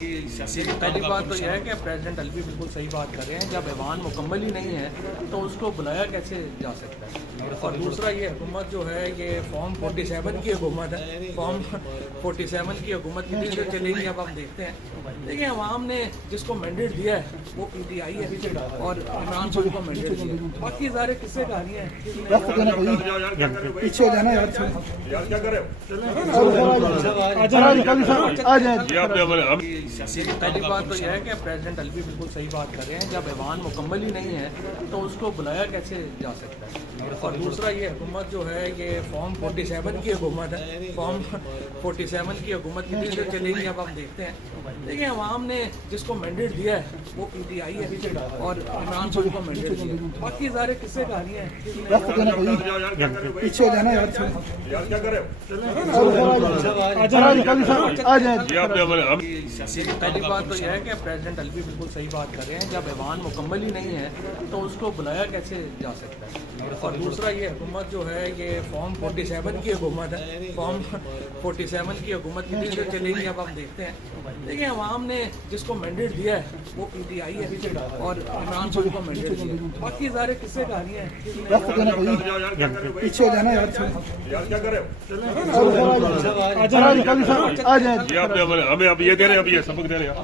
पहली बात तो यह है कि प्रेसिडेंट अलवी बिल्कुल सही बात कर रहे हैं। जब ऐवान मुकम्मल ही नहीं है तो उसको बुलाया कैसे जा सकता है। और दूसरा ये हुकूमत जो है ये फॉर्म 47 की हुकूमत है। फॉर्म 47 की हुकूमत कितनी देर चलेगी अब आप देखते हैं। देखिए अवाम ने जिसको मैंडेट दिया है वो PTI है और इमरान खान को मैंडेट दिया। बाकी सारे किस्से कहानी है। पीछे जाना यार क्या करे पहली बात तो यह है कि प्रेसिडेंट अलवी बिल्कुल सही बात कर रहे हैं। जब ऐवान मुकम्मल ही नहीं है तो उसको बुलाया कैसे जा सकता है। और दूसरा ये हुकूमत जो है ये फॉर्म 47 की हुकूमत है। फॉर्म 47 की हुकूमत कितनी देर चलेगी अब आप देखते हैं। देखिए अवाम ने जिसको मैंडेट दिया है वो PTI है और इमरान खान को मैंडेट दिया। बाकी सारे किस्से कहानी है। पीछे जाना यार क्या करे पहली बात तो यह है कि प्रेसिडेंट अलवी बिल्कुल सही बात कर रहे हैं। जब ऐवान मुकम्मल ही नहीं है तो उसको बुलाया कैसे जा सकता है। और दूसरा ये हुकूमत जो है ये फॉर्म 47 की हुकूमत है। फॉर्म 47 की हुकूमत कितनी देर चलेगी अब आप देखते हैं। देखिए अवाम ने जिसको मैंडेट दिया है वो PTI है और इमरान खान को मैंडेट दिया। बाकी सारे किस्से कहानी है। पीछे जाना यार क्या करे हमें अब ये दे रहे हैं, अब ये सबक दे रहे हैं।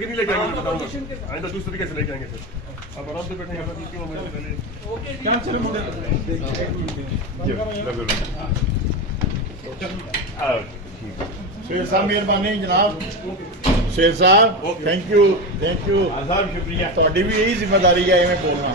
नहीं लेके आएंगे, आइंदा दूसरे तरीके से लेके आएंगे। फिर अब आराम से बैठेंगे। शेर साहब मेहरबानी जनाब। शेर साहब थैंक यू आजाद शुक्रिया। थोड़ी भी यही जिम्मेदारी है मैं बोलना।